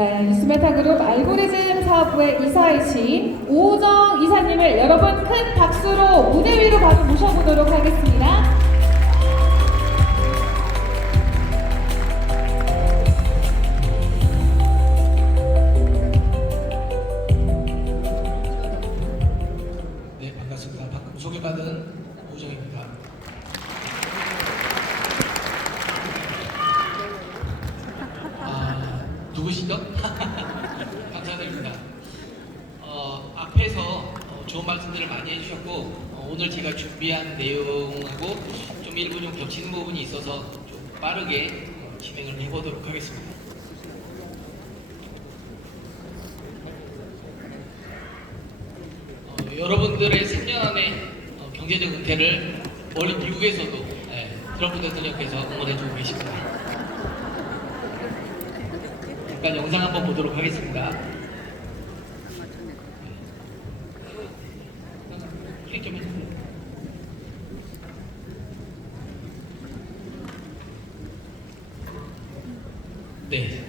네, 뉴스메타그룹 알고리즘 사업부의 이사이신 오정 이사님을 여러분 큰 박수로 무대 위로 바로 모셔보도록 하겠습니다. 네, 반갑습니다. 방금 소개받은 오정입니다. 누구시죠? 감사드립니다. 앞에서 좋은 말씀들을 많이 해주셨고 오늘 제가 준비한 내용하고 좀 일부 좀 겹치는 부분이 있어서 좀 빠르게 진행을 해보도록 하겠습니다. 여러분들의 3년의 경제적 은퇴를 원래 미국에서도 트럼프 대통령께서 응원해주고 계십니다. 잠깐 영상 한번 보도록 하겠습니다. 클릭 좀 해주세요. 네.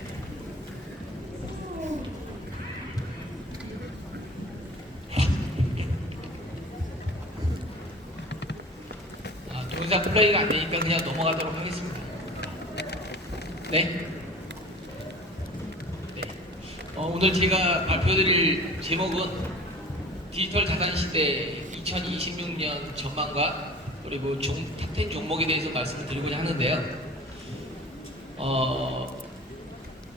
동영상 플레이가 안 되니까 그냥 넘어가도록 하겠습니다. 네. 오늘 제가 발표드릴 제목은 디지털 자산 시대 2026년 전망과 그리고 탑10 종목에 대해서 말씀을 드리고자 하는데요.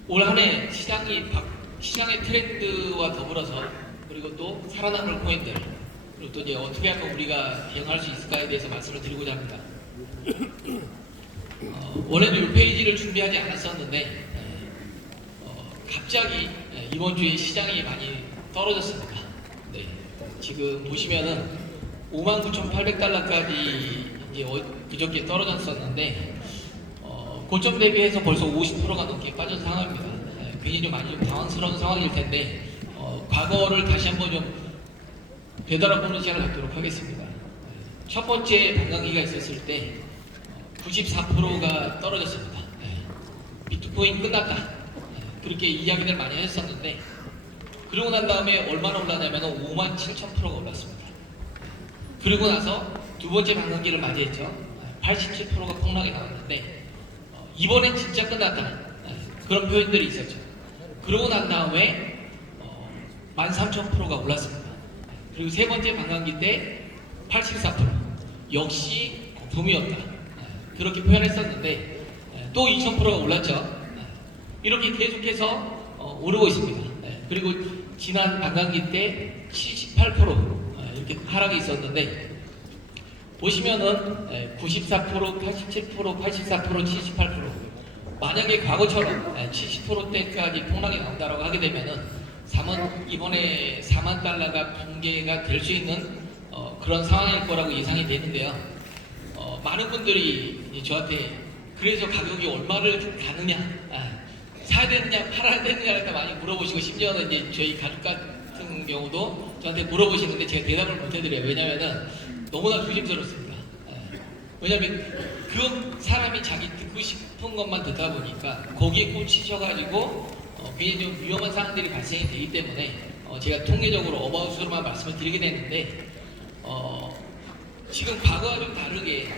올 한 해 시장의 트렌드와 더불어서 그리고 또 살아남을 코인들 그리고 또 이제 어떻게 하면 우리가 대응할 수 있을까에 대해서 말씀을 드리고자 합니다. 원래는 이 페이지를 준비하지 않았었는데 갑자기 이번 주에 시장이 많이 떨어졌습니다. 네, 지금 보시면은 59,800달러까지 이제 그저께 떨어졌었는데 고점 대비해서 벌써 50%가 넘게 빠진 상황입니다. 괜히 좀 많이 좀 당황스러운 상황일 텐데 과거를 다시 한번 좀 되돌아보는 시간을 갖도록 하겠습니다. 첫 번째 반감기가 있었을 때 94%가 떨어졌습니다. 비트코인 끝났다. 그렇게 이야기를 많이 했었는데 그러고 난 다음에 얼마나 올랐냐면 57,000%가 올랐습니다. 그리고 나서 두 번째 반감기를 맞이했죠. 87%가 폭락이 나왔는데 이번엔 진짜 끝났다. 그런 표현들이 있었죠. 그러고 난 다음에 13,000%가 올랐습니다. 그리고 세 번째 반감기 때 84% 역시 붐이었다. 그렇게 표현했었는데 또 2,000%가 올랐죠. 이렇게 계속해서 오르고 있습니다. 그리고 지난 반감기 때 78% 이렇게 하락이 있었는데 보시면은 94%, 87%, 84%, 78% 만약에 과거처럼 70%대까지 폭락이 나온다고 하게 되면은 이번에 4만 달러가 붕괴가 될 수 있는 그런 상황일 거라고 예상이 되는데요. 많은 분들이 저한테 그래서 가격이 얼마를 가느냐 사야 되느냐 팔아야 되느냐를 많이 물어보시고 심지어는 이제 저희 가족 같은 경우도 저한테 물어보시는데 제가 대답을 못 해드려요. 왜냐면은 너무나 조심스럽습니다. 왜냐면 그 사람이 자기 듣고 싶은 것만 듣다 보니까 거기에 꽂히셔가지고 굉장히 좀 위험한 상황들이 발생이 되기 때문에 제가 통계적으로 어바웃으로만 말씀을 드리게 되는데 지금 과거와 좀 다르게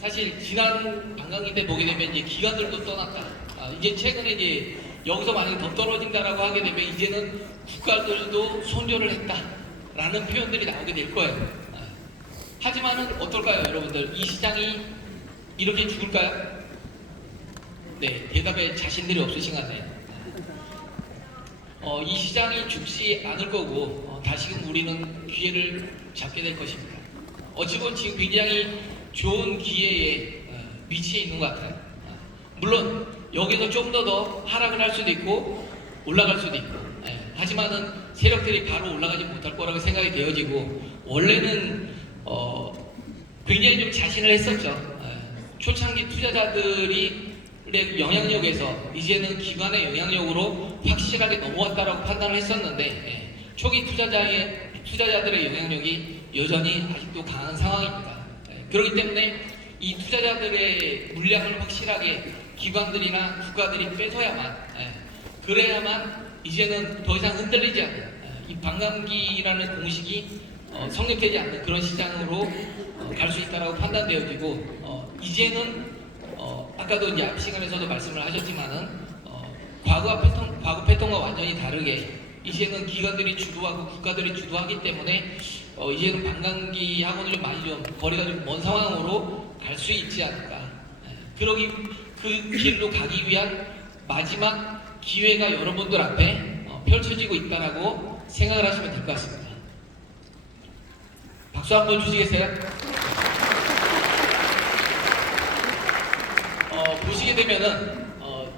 사실 지난 반감기 때 보게 되면 이제 기관들도 떠났다. 이제 최근에 이제 여기서 만약에 더 떨어진다라고 하게 되면 이제는 국가들도 손절을 했다라는 표현들이 나오게 될 거예요. 하지만은 어떨까요, 여러분들? 이 시장이 이렇게 죽을까요? 네, 대답에 자신들이 없으신 것 같네요. 이 시장이 죽지 않을 거고 다시금 우리는 기회를 잡게 될 것입니다. 어찌보면 지금 굉장히 좋은 기회에 위치해 있는 것 같아요. 물론 여기서 좀 더 하락을 할 수도 있고 올라갈 수도 있고 하지만은 세력들이 바로 올라가지 못할 거라고 생각이 되어지고 원래는 굉장히 좀 자신을 했었죠. 초창기 투자자들이 영향력에서 이제는 기관의 영향력으로 확실하게 넘어왔다라고 판단을 했었는데 초기 투자자들의 영향력이 여전히 아직도 강한 상황입니다. 그렇기 때문에 이 투자자들의 물량을 확실하게 기관들이나 국가들이 뺏어야만 그래야만 이제는 더 이상 흔들리지 않는 이 반감기라는 공식이 성립되지 않는 그런 시장으로 갈 수 있다라고 판단되어지고 이제는 아까도 이제 앞 시간에서도 말씀을 하셨지만은 과거 패턴과 완전히 다르게 이제는 기관들이 주도하고 국가들이 주도하기 때문에 이제는 반감기하고는 좀 많이 좀 거리가 좀 먼 상황으로 갈 수 있지 않을까. 그 길로 가기 위한 마지막 기회가 여러분들 앞에 펼쳐지고 있다라고 생각을 하시면 될 것 같습니다. 박수 한번 주시겠어요? 보시게 되면은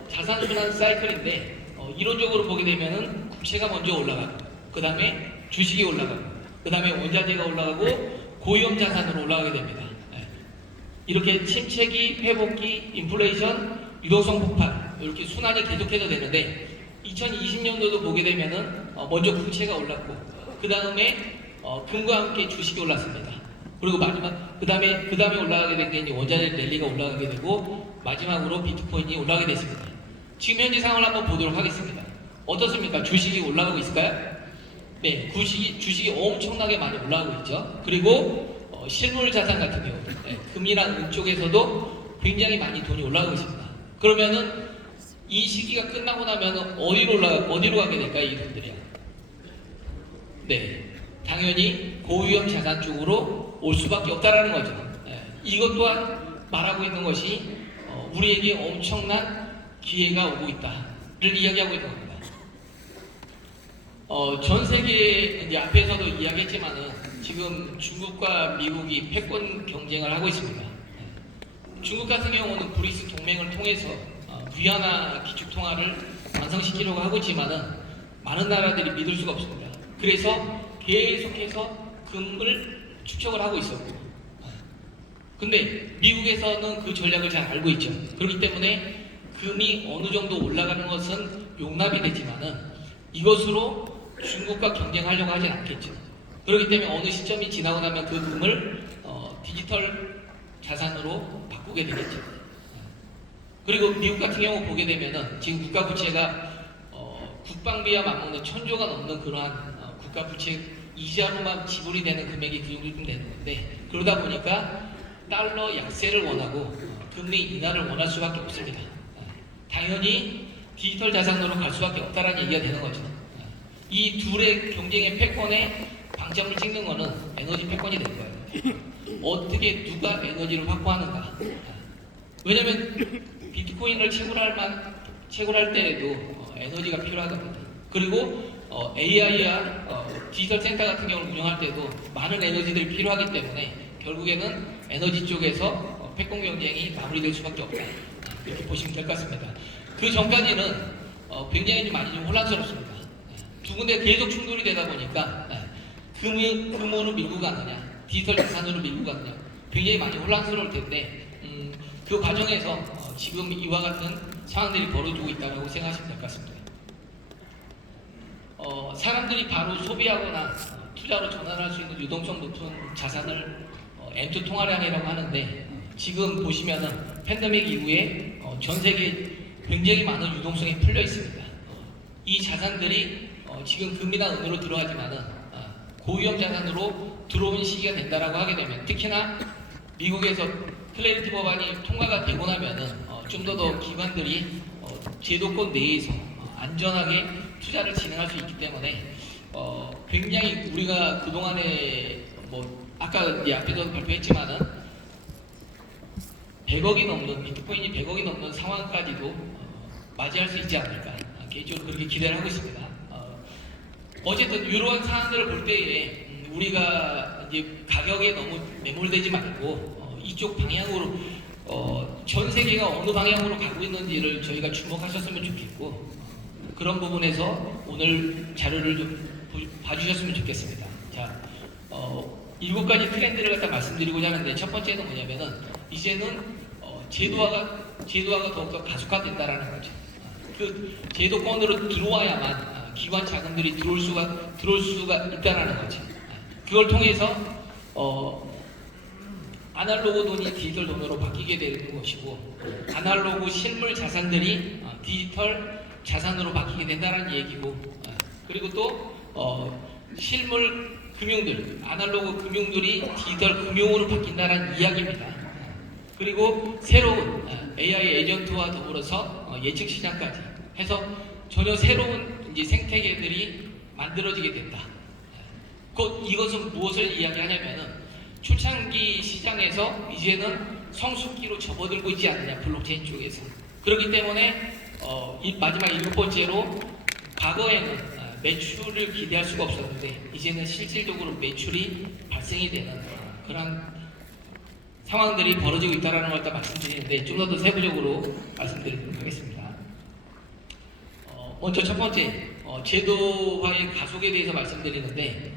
자산순환 사이클인데 이론적으로 보게 되면은 국채가 먼저 올라가고 그 다음에 주식이 올라가고 그 다음에 원자재가 올라가고 고위험 자산으로 올라가게 됩니다. 이렇게 침체기, 회복기, 인플레이션, 유동성 폭발 이렇게 순환이 계속해서 되는데 2020년도도 보게 되면은 먼저 국채가 올랐고 그 다음에 금과 함께 주식이 올랐습니다. 그리고 마지막 그 다음에 올라가게 된 게 이제 원자재 랠리가 올라가게 되고 마지막으로 비트코인이 올라가게 됐습니다. 지금 현재 상황을 한번 보도록 하겠습니다. 어떻습니까? 주식이 올라가고 있을까요? 네, 주식이 엄청나게 많이 올라가고 있죠. 그리고 실물 자산 같은 경우, 금이나 은 쪽에서도 굉장히 많이 돈이 올라가고 있습니다. 그러면은 이 시기가 끝나고 나면 어디로 가게 될까요, 이 돈들이요? 네, 당연히 고위험 자산 쪽으로 올 수밖에 없다라는 거죠. 이것 또한 말하고 있는 것이 우리에게 엄청난 기회가 오고 있다를 이야기하고 있는 겁니다. 전 세계 이제 앞에서도 이야기했지만은 지금 중국과 미국이 패권 경쟁을 하고 있습니다. 중국 같은 경우는 브릭스 동맹을 통해서 위안화 기축통화를 완성시키려고 하고 있지만은 많은 나라들이 믿을 수가 없습니다. 그래서 계속해서 금을 축적을 하고 있었고, 근데 미국에서는 그 전략을 잘 알고 있죠. 그렇기 때문에 금이 어느 정도 올라가는 것은 용납이 되지만은 이것으로 중국과 경쟁하려고 하진 않겠죠. 그렇기 때문에 어느 시점이 지나고 나면 그 금을 디지털 자산으로 바꾸게 되겠죠. 그리고 미국 같은 경우 보게 되면은 지금 국가 부채가 국방비와 맞먹는 1,000조가 넘는 그러한 국가 부채 이자로만 지불이 되는 금액이 그 정도 되는 건데, 그러다 보니까 달러 약세를 원하고 금리 인하를 원할 수밖에 없습니다. 당연히 디지털 자산으로 갈 수밖에 없다라는 얘기가 되는 거죠. 이 둘의 경쟁의 패권에 방점을 찍는 거는 에너지 패권이 될 거예요. 어떻게 누가 에너지를 확보하는가. 왜냐면 비트코인을 채굴할 때에도 에너지가 필요하답니다. 그리고 AI와 디지털 센터 같은 경우를 운영할 때도 많은 에너지들이 필요하기 때문에 결국에는 에너지 쪽에서 패권 경쟁이 마무리될 수밖에 없다. 이렇게 보시면 될 것 같습니다. 그 전까지는 굉장히 많이 좀 혼란스럽습니다. 두 군데 계속 충돌이 되다 보니까 금으로 밀고 가느냐, 디지털 자산으로 밀고 가느냐, 굉장히 많이 혼란스러울 텐데 그 과정에서 지금 이와 같은 상황들이 벌어지고 있다고 생각하시면 될 것 같습니다. 사람들이 바로 소비하거나 투자로 전환할 수 있는 유동성 높은 자산을 M2 통화량이라고 하는데, 지금 보시면은 팬데믹 이후에 전 세계에 굉장히 많은 유동성이 풀려 있습니다. 이 자산들이 지금 금이나 은으로 들어가지만은 고위험 자산으로 들어온 시기가 된다라고 하게 되면, 특히나 미국에서 클래리티 법안이 통과가 되고 나면은 좀 더 기관들이 제도권 내에서 안전하게 투자를 진행할 수 있기 때문에 굉장히 우리가 그동안에 아까 이제 앞에도 발표했지만은 100억이 넘는 비트코인이 100억이 넘는 상황까지도 맞이할 수 있지 않을까, 개인적으로 그렇게 기대를 하고 있습니다. 어쨌든 이러한 상황들을 볼 때에 우리가 이제 가격에 너무 매몰되지 말고 이쪽 방향으로 전 세계가 어느 방향으로 가고 있는지를 저희가 주목하셨으면 좋겠고, 그런 부분에서 오늘 자료를 좀 봐주셨으면 좋겠습니다. 자, 7가지 트렌드를 갖다 말씀드리고자 하는데, 첫 번째는 뭐냐면은 이제는 제도화가 더욱더 가속화된다라는 거죠. 그 제도권으로 들어와야만 기관 자금들이 들어올 수가 있다라는 거죠. 그걸 통해서 아날로그 돈이 디지털 돈으로 바뀌게 되는 것이고, 아날로그 실물 자산들이 디지털 자산으로 바뀌게 된다는 얘기고, 그리고 또 실물 금융들, 아날로그 금융들이 디지털 금융으로 바뀐다는 이야기입니다. 그리고 새로운 AI 에이전트와 더불어서 예측 시장까지 해서 전혀 새로운 이제 생태계들이 만들어지게 된다. 곧 이것은 무엇을 이야기하냐면은 초창기 시장에서 이제는 성숙기로 접어들고 있지 않느냐, 블록체인 쪽에서. 그렇기 때문에 이 마지막 7번째로 과거에는 매출을 기대할 수가 없었는데 이제는 실질적으로 매출이 발생이 되는 그런 상황들이 벌어지고 있다는 걸 일단 말씀드리는데 좀 더 세부적으로 말씀드리도록 하겠습니다. 먼저 첫 번째 제도화의 가속에 대해서 말씀드리는데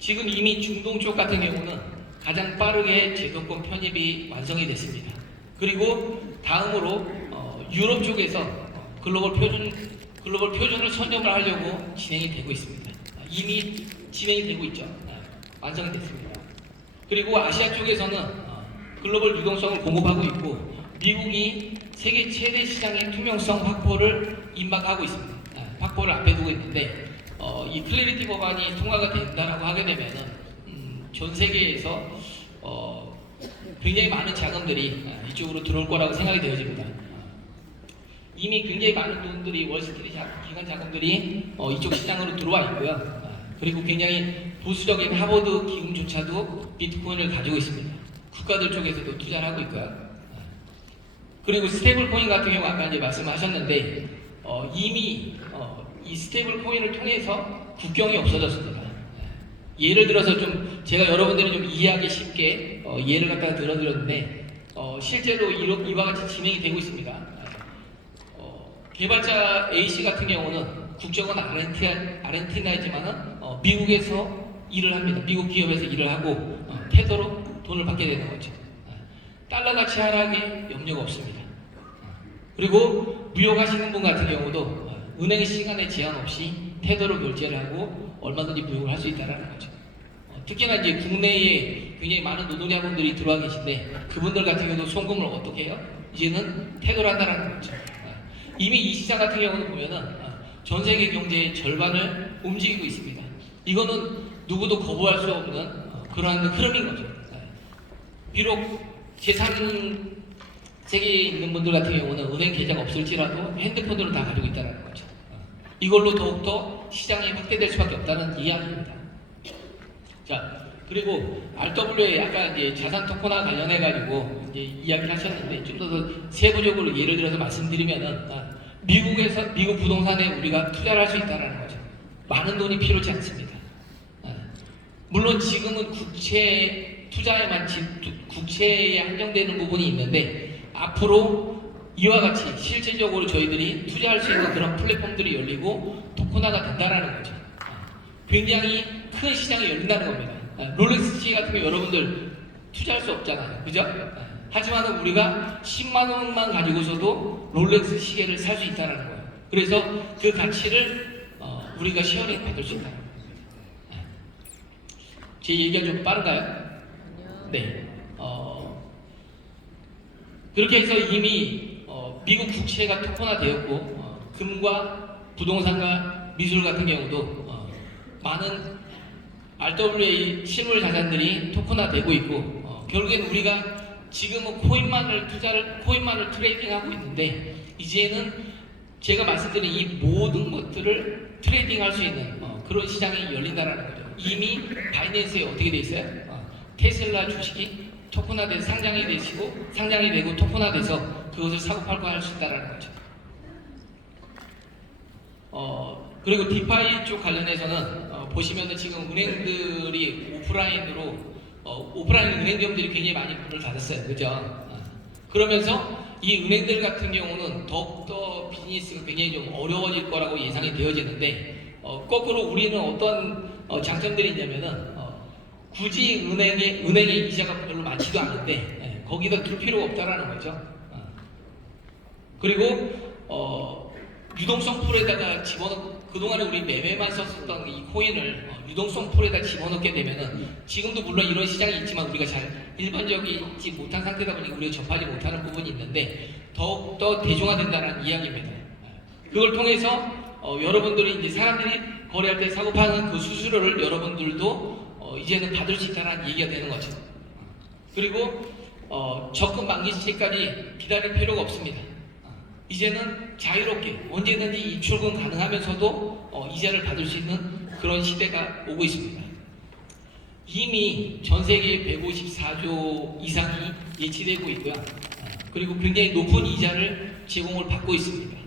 지금 이미 중동 쪽 같은 경우는 가장 빠르게 제도권 편입이 완성이 됐습니다. 그리고 다음으로 유럽 쪽에서 글로벌 표준을 선점을 하려고 진행이 되고 있습니다. 이미 진행이 되고 있죠. 완성이 됐습니다. 그리고 아시아 쪽에서는 글로벌 유동성을 공급하고 있고 미국이 세계 최대 시장의 투명성 확보를 임박하고 있습니다. 확보를 앞에 두고 있는데 이 클래리티 법안이 통과가 된다라고 하게 되면은 전 세계에서 굉장히 많은 자금들이 이쪽으로 들어올 거라고 생각이 되어집니다. 이미 굉장히 많은 돈들이 월스트리트 기관 자금들이 이쪽 시장으로 들어와 있고요. 그리고 굉장히 보수적인 하버드 기금조차도 비트코인을 가지고 있습니다. 국가들 쪽에서도 투자를 하고 있고요. 그리고 스테이블 코인 같은 경우 아까 이제 말씀하셨는데 이미 이 스테이블 코인을 통해서 국경이 없어졌습니다. 예를 들어서 좀 제가 여러분들이 좀 이해하기 쉽게 예를 갖다가 들어드렸는데 실제로 이와 같이 진행이 되고 있습니다. 개발자 A씨 같은 경우는 국적은 아르헨티나이지만은 미국에서 일을 합니다. 미국 기업에서 일을 하고 테더로 돈을 받게 되는 거죠. 달러 가치 하락에 염려가 없습니다. 그리고 무역하시는 분 같은 경우도 은행 시간에 제한 없이 테더로 결제를 하고 얼마든지 무역을 할 수 있다는 거죠. 특히나 이제 국내에 굉장히 많은 노동자분들이 들어와 계신데 그분들 같은 경우도 송금을 어떻게 해요? 이제는 테더로 한다는 거죠. 이미 이 시장 같은 경우는 보면은 전 세계 경제의 절반을 움직이고 있습니다. 이거는 누구도 거부할 수 없는 그러한 흐름인 거죠. 비록 제3세계에 있는 분들 같은 경우는 은행 계좌가 없을지라도 핸드폰으로 다 가지고 있다는 거죠. 이걸로 더욱더 시장이 확대될 수밖에 없다는 이야기입니다. 자, 그리고 RWA 아까 이제 자산 토큰화 관련해 가지고 이제 이야기를 하셨는데 좀 더 세부적으로 예를 들어서 말씀드리면은 미국 부동산에 우리가 투자를 할 수 있다는 거죠. 많은 돈이 필요치 않습니다. 물론 지금은 국채 투자에만 국채에 한정되는 부분이 있는데 앞으로 이와 같이 실질적으로 저희들이 투자할 수 있는 그런 플랫폼들이 열리고 토큰화가 된다는 거죠. 굉장히 큰 시장이 열린다는 겁니다. 롤렉스 시계 같은 게 여러분들 투자할 수 없잖아요. 그죠? 하지만 우리가 10만 원만 가지고서도 롤렉스 시계를 살 수 있다는 거예요. 그래서 그 가치를 우리가 쉐어링 받을 수 있다는 거예요. 제 얘기가 좀 빠른가요? 네. 그렇게 해서 이미 미국 국채가 토큰화되었고 금과 부동산과 미술 같은 경우도 많은 RWA 실물 자산들이 토큰화되고 있고 결국엔 우리가 지금은 코인만을 트레이딩하고 있는데 이제는 제가 말씀드린 이 모든 것들을 트레이딩할 수 있는 그런 시장이 열린다는 거죠. 이미 바이낸스에 어떻게 돼 있어요? 테슬라 주식이 토큰화돼서 상장이 되고 토큰화돼서 그것을 사고 팔고 할 수 있다는 거죠. 그리고 디파이 쪽 관련해서는 보시면은 지금 은행들이 오프라인 은행점들이 굉장히 많이 문을 닫았어요. 그죠? 그러면서 이 은행들 같은 경우는 더욱더 비즈니스가 굉장히 좀 어려워질 거라고 예상이 되어지는데 거꾸로 우리는 어떤 장점들이 있냐면은 굳이 은행의 이자가 별로 많지도 않은데 거기다 둘 필요가 없다라는 거죠. 그리고 유동성 풀에다가 그동안에 우리 매매만 썼었던 이 코인을 유동성 풀에다 집어넣게 되면은 지금도 물론 이런 시장이 있지만 우리가 잘 일반적이지 못한 상태다 보니 우리가 접하지 못하는 부분이 있는데 더욱더 대중화된다는 이야기입니다. 그걸 통해서 여러분들이 이제 사람들이 거래할 때 사고 파는 그 수수료를 여러분들도 이제는 받을 수 있다는 얘기가 되는 거죠. 그리고 적금 만기 시까지 기다릴 필요가 없습니다. 이제는 자유롭게 언제든지 입출금 가능하면서도 이자를 받을 수 있는 그런 시대가 오고 있습니다. 이미 전 세계 154조 이상이 예치되고 있고요. 그리고 굉장히 높은 이자를 제공을 받고 있습니다.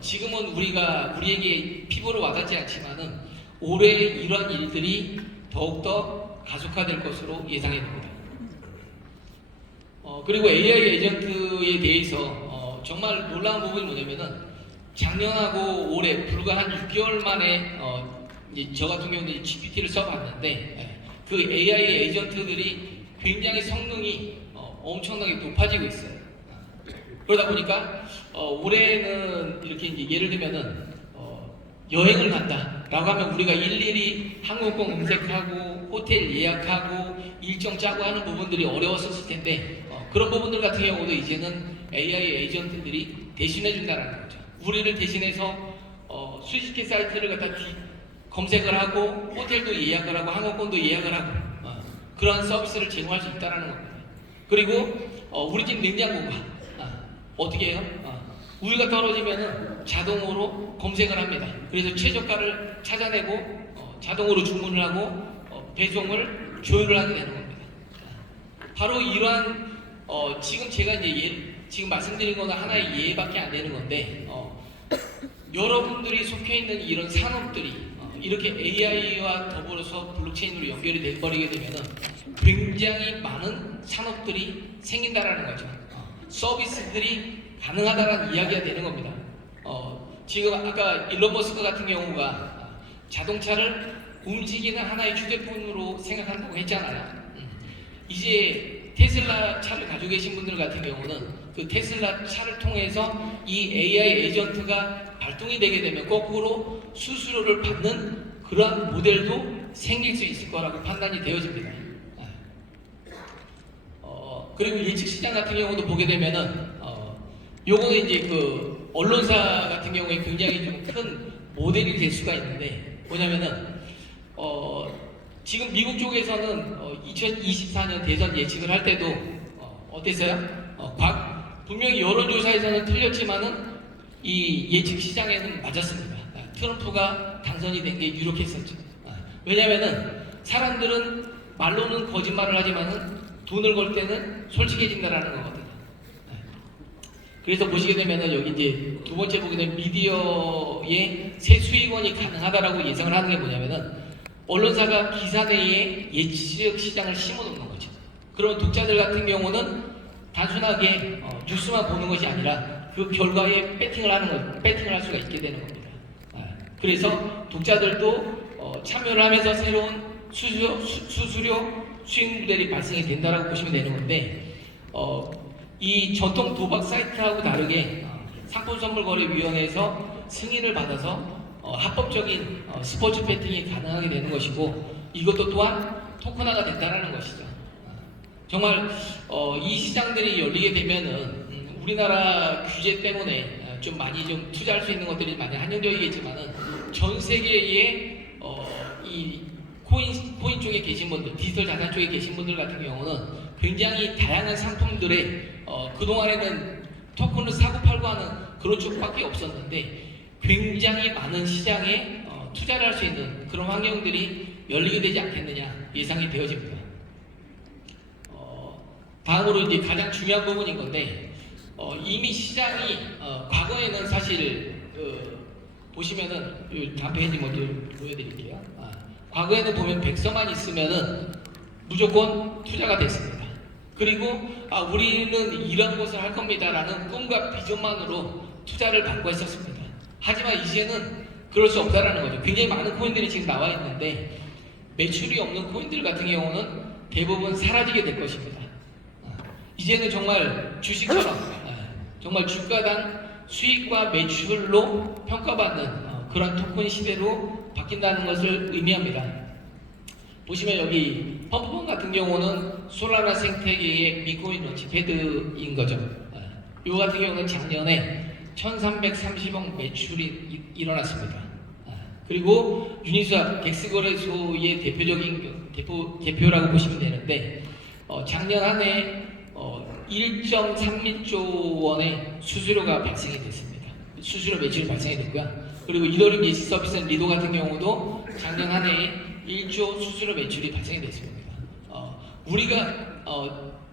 지금은 우리에게 피부로 와닿지 않지만은 올해 이러한 일들이 더욱더 가속화될 것으로 예상이 됩니다. 그리고 AI 에이전트에 대해서 정말 놀라운 부분이 뭐냐면은 작년하고 올해 불과 한 6개월 만에 이제 저 같은 경우는 GPT를 써봤는데 그 AI 에이전트들이 굉장히 성능이 엄청나게 높아지고 있어요. 그러다 보니까 올해는 이렇게 이제 예를 들면은 여행을 간다라고 하면 우리가 일일이 항공권 검색하고 호텔 예약하고 일정 짜고 하는 부분들이 어려웠었을 텐데 그런 부분들 같은 경우도 이제는 AI 에이전트들이 대신해 준다는 거죠. 우리를 대신해서 수십 개 사이트를 갖다 검색을 하고 호텔도 예약을 하고 항공권도 예약을 하고 그러한 서비스를 제공할 수 있다는 겁니다. 그리고 우리 집 냉장고가 어떻게 해요? 우유가 떨어지면은 자동으로 검색을 합니다. 그래서 최저가를 찾아내고 자동으로 주문을 하고 배송을 조율을 하게 되는 겁니다. 바로 이러한 지금 제가 이제 지금 말씀드린 거는 하나의 예밖에 안 되는 건데 여러분들이 속해 있는 이런 산업들이 이렇게 AI와 더불어서 블록체인으로 연결이 돼버리게 되면은 굉장히 많은 산업들이 생긴다라는 거죠. 서비스들이 가능하다라는 이야기가 되는 겁니다. 지금 아까 일론 머스크 같은 경우가 자동차를 움직이는 하나의 휴대폰으로 생각한다고 했잖아요. 이제 테슬라 차를 가지고 계신 분들 같은 경우는 그 테슬라 차를 통해서 이 AI 에이전트가 발동이 되게 되면 거꾸로 수수료를 받는 그러한 모델도 생길 수 있을 거라고 판단이 되어집니다. 그리고 예측 시장 같은 경우도 보게 되면은 요거는 이제 그 언론사 같은 경우에 굉장히 좀 큰 모델이 될 수가 있는데 뭐냐면은 지금 미국 쪽에서는 2024년 대선 예측을 할 때도 어땠어요? 분명히 여론조사에서는 틀렸지만은 이 예측 시장에는 맞았습니다. 트럼프가 당선이 된 게 유력했었죠. 왜냐면은 사람들은 말로는 거짓말을 하지만은 돈을 걸 때는 솔직해진다라는 거거든요. 그래서 보시게 되면은 여기 이제 두 번째 보게 되면 미디어의 새 수익원이 가능하다라고 예상을 하는 게 뭐냐면은 언론사가 기사 내에 예측 시장을 심어놓는 거죠. 그러면 독자들 같은 경우는 단순하게 뉴스만 보는 것이 아니라 그 결과에 배팅을 할 수가 있게 되는 겁니다. 그래서 독자들도 참여를 하면서 새로운 수수료 수익 모델이 발생이 된다라고 보시면 되는 건데 이 전통 도박 사이트하고 다르게 상품선물거래위원회에서 승인을 받아서 합법적인 스포츠 배팅이 가능하게 되는 것이고 이것도 또한 토큰화가 된다는 것이죠. 정말 이 시장들이 열리게 되면은 우리나라 규제 때문에 좀 많이 좀 투자할 수 있는 것들이 많이 한정적이겠지만은 전 세계의 이 코인 쪽에 계신 분들, 디지털 자산 쪽에 계신 분들 같은 경우는 굉장히 다양한 상품들에 그동안에는 토큰을 사고 팔고 하는 그런 쪽밖에 없었는데 굉장히 많은 시장에 투자를 할 수 있는 그런 환경들이 열리게 되지 않겠느냐 예상이 되어집니다. 다음으로 이제 가장 중요한 부분인 건데 이미 시장이 과거에는 사실 보시면은 다음 페이지 먼저 보여드릴게요. 과거에는 보면 백서만 있으면은 무조건 투자가 됐습니다. 그리고 우리는 이런 것을 할 겁니다라는 꿈과 비전만으로 투자를 받고 했었습니다. 하지만 이제는 그럴 수 없다라는 거죠. 굉장히 많은 코인들이 지금 나와 있는데 매출이 없는 코인들 같은 경우는 대부분 사라지게 될 것입니다. 이제는 정말 주식처럼 정말 주가당 수익과 매출로 평가받는 그런 토큰 시대로 바뀐다는 것을 의미합니다. 보시면 여기 펌프펀 같은 경우는 솔라나 생태계의 미코인 런치패드인 거죠. 이 같은 경우는 작년에 1330억 매출이 일어났습니다. 그리고 유니스와 덱스거래소의 대표라고 보시면 되는데 작년 한 해 1.32조 원의 수수료가 발생이 됐습니다. 수수료 매출이 발생이 됐고요. 그리고 이더리움 예시 서비스 리도 같은 경우도 작년 한 해에 1조 수수료 매출이 발생이 됐습니다. 우리가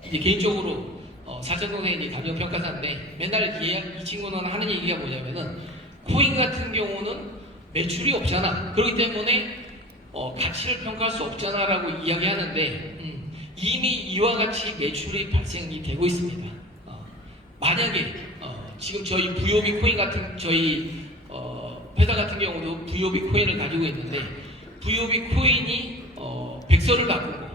이제 개인적으로 사촌동생이 감정평가사인데 맨날 이 친구는 하는 얘기가 뭐냐면은 코인 같은 경우는 매출이 없잖아. 그렇기 때문에 가치를 평가할 수 없잖아 라고 이야기하는데 이미 이와 같이 매출이 발생이 되고 있습니다. 만약에 지금 저희 부요비 코인 같은 저희 회사 같은 경우도 부요비 코인을 가지고 있는데 부요비 코인이 백서를 바꾸고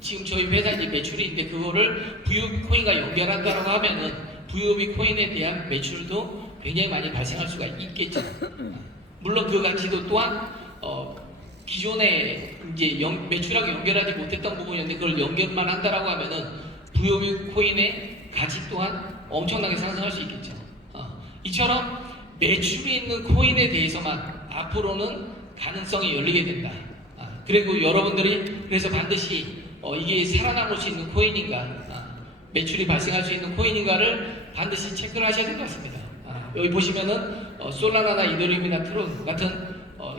지금 저희 회사 이제 매출이 있는데 그거를 부요비 코인과 연결한다고 하면은 부요비 코인에 대한 매출도 굉장히 많이 발생할 수가 있겠죠. 물론 그 가치도 또한 기존에 이제 매출하고 연결하지 못했던 부분이었는데 그걸 연결만 한다라고 하면은 부요비 코인의 가치 또한 엄청나게 상승할 수 있겠죠. 이처럼 매출이 있는 코인에 대해서만 앞으로는 가능성이 열리게 된다. 그리고 여러분들이 그래서 반드시 이게 살아남을 수 있는 코인인가, 매출이 발생할 수 있는 코인인가를 반드시 체크를 하셔야 될 것 같습니다. 여기 보시면은 솔라나나 이더리움이나 트론 같은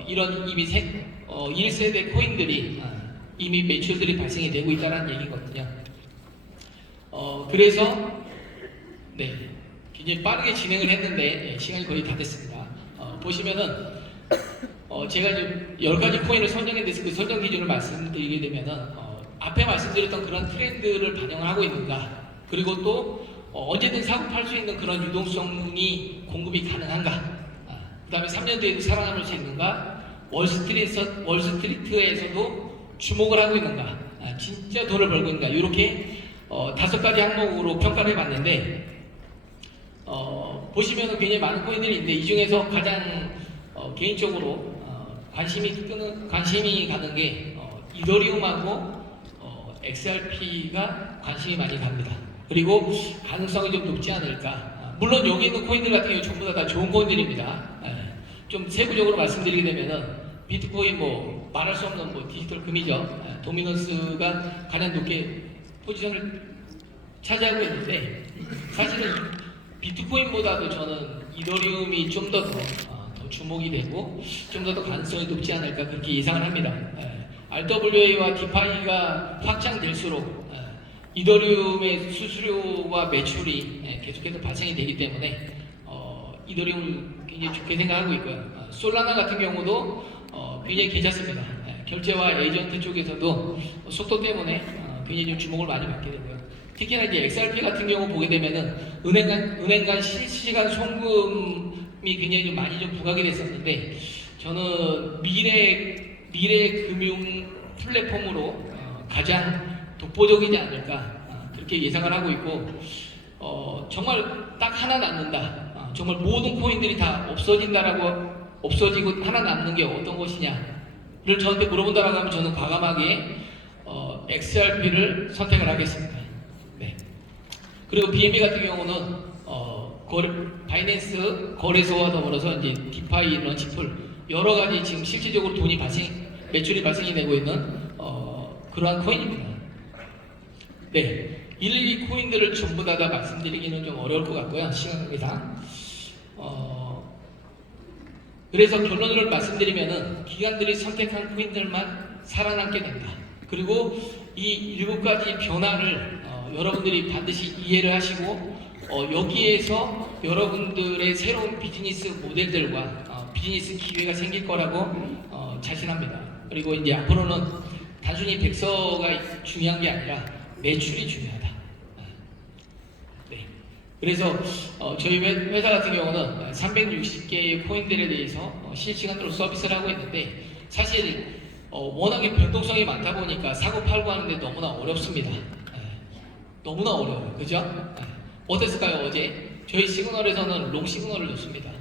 이런 이미 1세대 코인들이 이미 매출들이 발생이 되고 있다는 얘기거든요. 그래서 네, 굉장히 빠르게 진행을 했는데 시간이 거의 다 됐습니다. 보시면은 제가 이제 10가지 코인을 선정했는데 그 선정 기준을 말씀드리게 되면은 앞에 말씀드렸던 그런 트렌드를 반영을 하고 있는가, 그리고 또 언제든 사고 팔 수 있는 그런 유동성이 공급이 가능한가, 그 다음에 3년 뒤에도 살아남을 수 있는가, 월스트리트에서도 주목을 하고 있는가, 진짜 돈을 벌고 있는가, 이렇게 5가지 항목으로 평가를 해봤는데 보시면은 굉장히 많은 코인들이 있는데 이 중에서 가장 개인적으로 관심이 가는 게 이더리움하고 XRP가 관심이 많이 갑니다. 그리고 가능성이 좀 높지 않을까. 물론 여기 있는 코인들 같은 경우 전부 다 좋은 코인들입니다. 좀 세부적으로 말씀드리게 되면은 비트코인 뭐 말할 수 없는 뭐 디지털 금이죠. 도미넌스가 가장 높게 포지션을 차지하고 있는데 사실은 비트코인보다도 저는 이더리움이 좀 더 주목이 되고 좀 더 가능성이 높지 않을까 그렇게 예상을 합니다. RWA와 디파이가 확장될수록 이더리움의 수수료와 매출이 계속해서 발생이 되기 때문에 이더리움을 굉장히 좋게 생각하고 있고요. 솔라나 같은 경우도 굉장히 괜찮습니다. 결제와 에이전트 쪽에서도 속도 때문에 굉장히 좀 주목을 많이 받게 되고요. 특히나 이제 XRP 같은 경우 보게 되면은 은행 간 실시간 송금이 굉장히 좀 많이 좀 부각이 됐었는데 저는 미래 금융 플랫폼으로 가장 독보적이지 않을까 그렇게 예상을 하고 있고 정말 딱 하나 남는다. 정말 모든 코인들이 다 없어지고 하나 남는 게 어떤 것이냐를 저한테 물어본다라고 하면 저는 과감하게 XRP를 선택을 하겠습니다. 네. 그리고 BNB 같은 경우는 바이낸스 거래소와 더불어서 이제 디파이 런치풀 여러 가지 지금 실질적으로 매출이 발생이 되고 있는 그러한 코인입니다. 네, 일일이 코인들을 전부 다 말씀드리기는 좀 어려울 것 같고요, 시간 관계상. 그래서 결론을 말씀드리면은 기관들이 선택한 코인들만 살아남게 된다. 그리고 이 7가지 변화를 여러분들이 반드시 이해를 하시고 여기에서 여러분들의 새로운 비즈니스 모델들과 비즈니스 기회가 생길 거라고 자신합니다. 그리고 이제 앞으로는 단순히 백서가 중요한 게 아니라 매출이 중요하다. 네. 그래서 저희 회사 같은 경우는 360개의 코인들에 대해서 실시간으로 서비스를 하고 있는데 사실 워낙에 변동성이 많다 보니까 사고 팔고 하는데 너무나 어렵습니다. 너무나 어려워요. 그죠? 어땠을까요? 어제 저희 시그널에서는 롱 시그널을 줬습니다.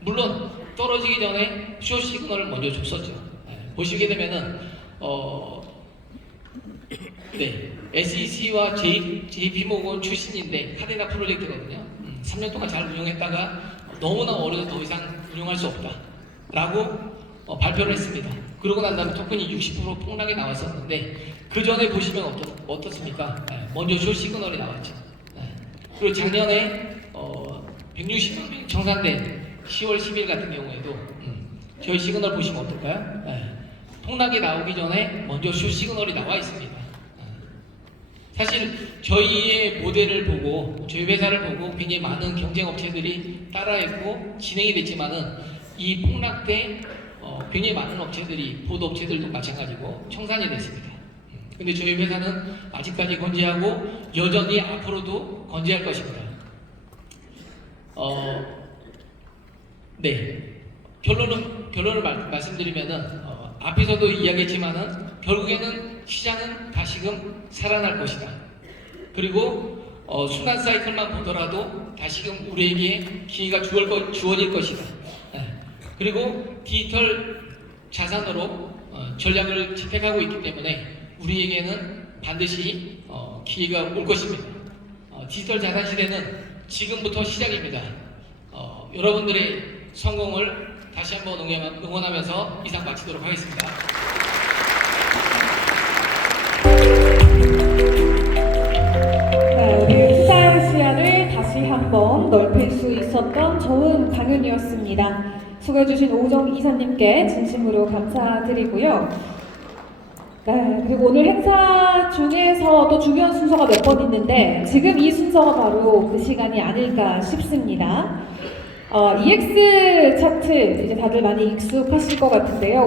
물론 떨어지기 전에 숏 시그널을 먼저 줬었죠. 보시게 되면은 네, SEC와 JP모건 출신인데 카데나 프로젝트거든요. 3년 동안 잘 운영했다가 너무나 어려서 더 이상 운영할 수 없다라고 발표를 했습니다. 그러고 난 다음에 토큰이 60% 폭락이 나왔었는데 그 전에 보시면 어떻습니까? 먼저 쇼 시그널이 나왔죠. 그리고 작년에 160만 명이 청산된 10월 10일 같은 경우에도 저희 시그널 보시면 어떨까요? 폭락이 나오기 전에 먼저 쇼 시그널이 나와 있습니다. 사실 저희의 모델을 보고 저희 회사를 보고 굉장히 많은 경쟁 업체들이 따라했고 진행이 됐지만은 이 폭락 때 굉장히 많은 업체들이 보도 업체들도 마찬가지고 청산이 됐습니다. 근데 저희 회사는 아직까지 건재하고 여전히 앞으로도 건재할 것입니다. 네. 결론을 말씀드리면은 앞에서도 이야기했지만은 결국에는 시장은 다시금 살아날 것이다. 그리고 순환 사이클만 보더라도 다시금 우리에게 기회가 주어질 것이다. 그리고 디지털 자산으로 전략을 채택하고 있기 때문에 우리에게는 반드시 기회가 올 것입니다. 디지털 자산 시대는 지금부터 시작입니다. 여러분들의 성공을 다시 한번 응원하면서 이상 마치도록 하겠습니다. 네, 우리 투자의 시야를 다시 한번 넓힐 수 있었던 좋은 강연이었습니다. 수고해주신 오우정 이사님께 진심으로 감사드리고요. 네, 그리고 오늘 행사 중에서 또 중요한 순서가 몇 번 있는데 지금 이 순서가 바로 그 시간이 아닐까 싶습니다. EX 차트 이제 다들 많이 익숙하실 것 같은데요.